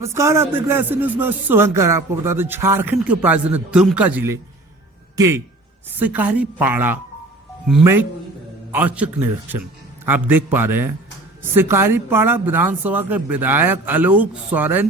नमस्कार, आप देख रहे हैं ऐसे न्यूज में शुभंकर। आपको बता दें, झारखंड के राजधानी दुमका जिले के शिकारी पाड़ा में औचक निरीक्षण आप देख पा रहे हैं। शिकारी पाड़ा विधानसभा के विधायक आलोक सोरेन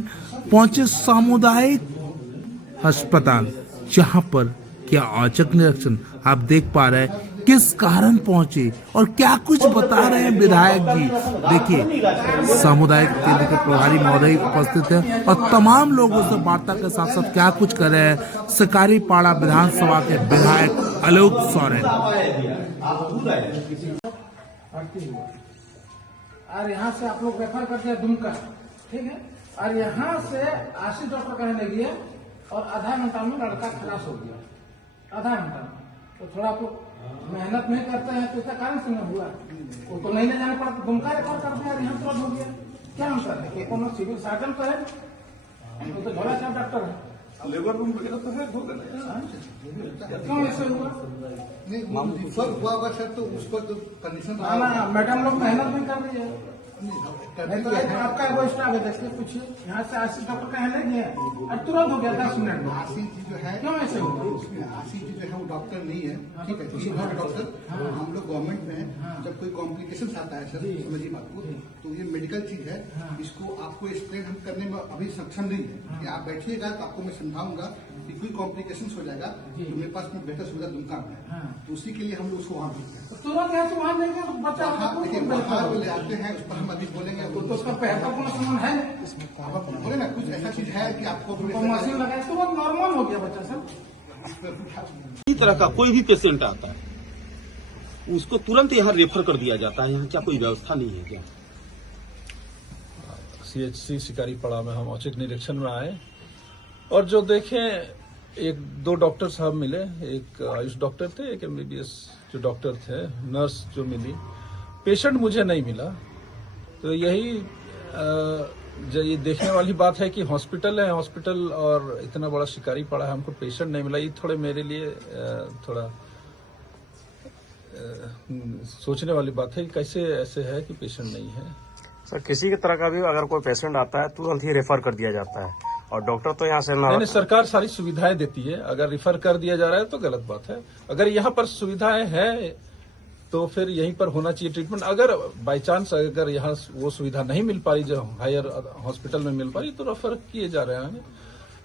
पहुंचे सामुदायिक अस्पताल, जहां पर क्या औचक निरीक्षण आप देख पा रहे हैं। किस कारण पहुंचे और क्या कुछ बता रहे हैं विधायक जी, देखिए। सामुदायिक केंद्र के प्रभारी महोदय उपस्थित हैं और तमाम लोगों से वार्ता के साथ साथ क्या कुछ कर रहे हैं शिकारी पाड़ा विधानसभा के विधायक आलोक सोरेन। और यहाँ से आप लोग रेफर करते हैं दुमका, ठीक है। और यहाँ से आशीष डॉक्टर कहने लगी और आधा घंटा में लड़का खलास हो गया, आधा घंटा में। तो थोड़ा आप लोग मेहनत नहीं करते हैं तो इसका कारण से नहीं हुआ। वो तो नहीं ले जाने पड़ा, दुमका रेफर करते हैं, यहाँ तुरंत हो गया। क्या अंतर है? कौन सिविल सर्जन तो है, तो झोला साहब डॉक्टर है, लेबर रूम वगैरह तो है, हो गया। क्यों ऐसे हुआ? नहीं, हुआ होगा सर, तो उस पर तो कंडीशन मैडम लोग मेहनत नहीं कर रही है। आपका वो स्टाफ है, देखिए पूछिए। यहाँ से आशीष डॉक्टर कहने लगे और तुरंत हो गया 10 मिनट में। आशीष जी जो है, क्यों ऐसे हुआ? उसमें आशीष जी जो है वो डॉक्टर नहीं है, ठीक है, किसी और डॉक्टर। हम लोग गवर्नमेंट में हैं, जब कोई कॉम्प्लिकेशन आता है सर, समझिए बात को, तो ये मेडिकल चीज है, इसको आपको एक्सप्लेन हम करने में अभी सक्षम नहीं है। कि आप बैठिएगा तो आपको मैं समझाऊंगा कि कोई कॉम्प्लिकेशन हो जाएगा तो मेरे पास में बेहतर सुविधा दुमका में है, तो उसी के लिए हम लोग उसको वहाँ भेजते हैं। तुरंत यहाँ से वहाँ लेंगे बच्चा, देखिए वहाँ ले आते हैं, उस पर हम अभी बोलेंगे। तो उसका बेहतर कोई सामान है? आप बोले ना कुछ ऐसा चीज है कि आपको मशीन लगाए तो बहुत नॉर्मल हो गया बच्चा सर। इसी तरह का कोई भी पेशेंट आता है उसको तुरंत यहाँ रेफर कर दिया जाता है। यहाँ क्या कोई व्यवस्था नहीं है क्या? सीएचसी शिकारी पाड़ा में हम औचक निरीक्षण में आए और जो देखें, एक दो डॉक्टर साहब मिले, एक आयुष डॉक्टर थे, एक एमबीबीएस जो डॉक्टर थे, नर्स जो मिली, पेशेंट मुझे नहीं मिला। तो यही जो ये देखने वाली बात है कि हॉस्पिटल है, हॉस्पिटल और इतना बड़ा शिकारी पड़ा है, हमको पेशेंट नहीं मिला। ये थोड़े मेरे लिए थोड़ा सोचने वाली बात है कि कैसे ऐसे है कि पेशेंट नहीं है। सर, किसी की तरह का भी अगर कोई पेशेंट आता है तुरंत ही रेफर कर दिया जाता है और डॉक्टर तो यहाँ से नहीं, सरकार सारी सुविधाएं देती है। अगर रिफर कर दिया जा रहा है तो गलत बात है। अगर यहाँ पर सुविधाएं हैं तो फिर यहीं पर होना चाहिए ट्रीटमेंट। अगर बाई चांस अगर यहाँ वो सुविधा नहीं मिल पा रही जो हायर हॉस्पिटल में मिल पा रही, तो रेफर किए जा रहे हैं।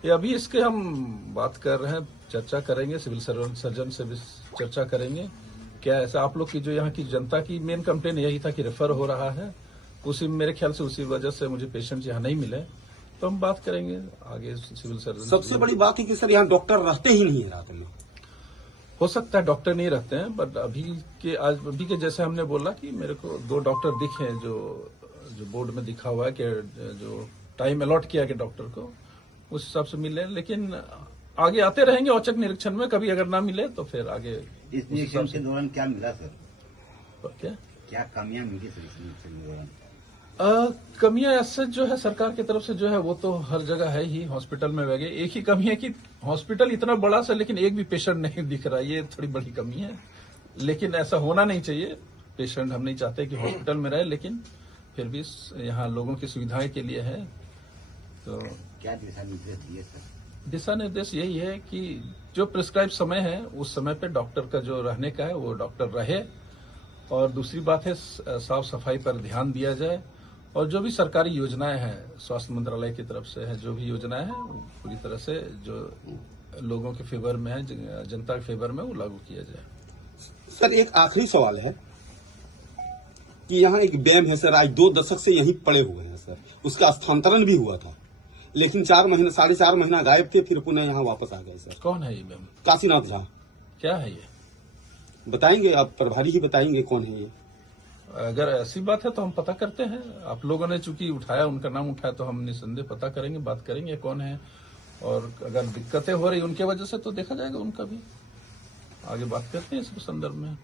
ये अभी इसके हम बात कर रहे हैं, चर्चा करेंगे, सिविल सर्जन से भी चर्चा करेंगे। क्या ऐसा आप लोग की जो यहाँ की जनता की मेन कंप्लेन यही था कि रेफर हो रहा है, उसी मेरे ख्याल से उसी वजह से मुझे पेशेंट यहाँ नहीं मिले। तो हम बात करेंगे आगे सिविल सर्जन। सबसे बड़ी बात है कि सर यहाँ डॉक्टर रहते ही नहीं है रात में। हो सकता है डॉक्टर नहीं रहते हैं, बट अभी के जैसे हमने बोला कि मेरे को 2 डॉक्टर दिखे जो बोर्ड में दिखा हुआ है कि जो टाइम अलॉट किया गया डॉक्टर को, उस हिसाब से मिले। लेकिन आगे आते रहेंगे औचक निरीक्षण में, कभी अगर ना मिले तो फिर आगे। इस निरीक्षण के दौरान क्या मिला सर? क्या कमियां मिली सर इस निरीक्षण के दौरान? कमियां ऐसे जो है सरकार की तरफ से जो है वो तो हर जगह है ही, हॉस्पिटल में वगैरह। एक ही कमी है कि हॉस्पिटल इतना बड़ा सा लेकिन एक भी पेशेंट नहीं दिख रहा, ये थोड़ी बड़ी कमी है। लेकिन ऐसा होना नहीं चाहिए। पेशेंट हम नहीं चाहते कि हॉस्पिटल में रहे, लेकिन फिर भी यहाँ लोगों की सुविधाएं के लिए है। तो क्या दिशा निर्देश दिए सर? दिशा निर्देश यही है कि जो प्रिस्क्राइब समय है उस समय पे डॉक्टर का जो रहने का है वो डॉक्टर रहे, और दूसरी बात है साफ सफाई पर ध्यान दिया जाए। और जो भी सरकारी योजनाएं हैं स्वास्थ्य मंत्रालय की तरफ से है, जो भी योजनाएं हैं वो पूरी तरह से जो लोगों के फेवर में है, जनता के फेवर में, वो लागू किया जाए। सर एक आखिरी सवाल है कि यहाँ एक डैम है सर, आज 2 दशक से यहीं पड़े हुए हैं सर। उसका स्थानांतरण भी हुआ था, लेकिन 4.5 महीना गायब थे, फिर पुनः यहाँ वापस आ गए सर। कौन है ये मैम? काशीनाथ झा। क्या है ये? बताएंगे आप, प्रभारी ही बताएंगे कौन है ये। अगर ऐसी बात है तो हम पता करते हैं। आप लोगों ने चूंकि उठाया, उनका नाम उठाया, तो हम निसंदेह पता करेंगे, बात करेंगे कौन है। और अगर दिक्कतें हो रही उनके वजह से तो देखा जाएगा, उनका भी आगे बात करते हैं इस संदर्भ में।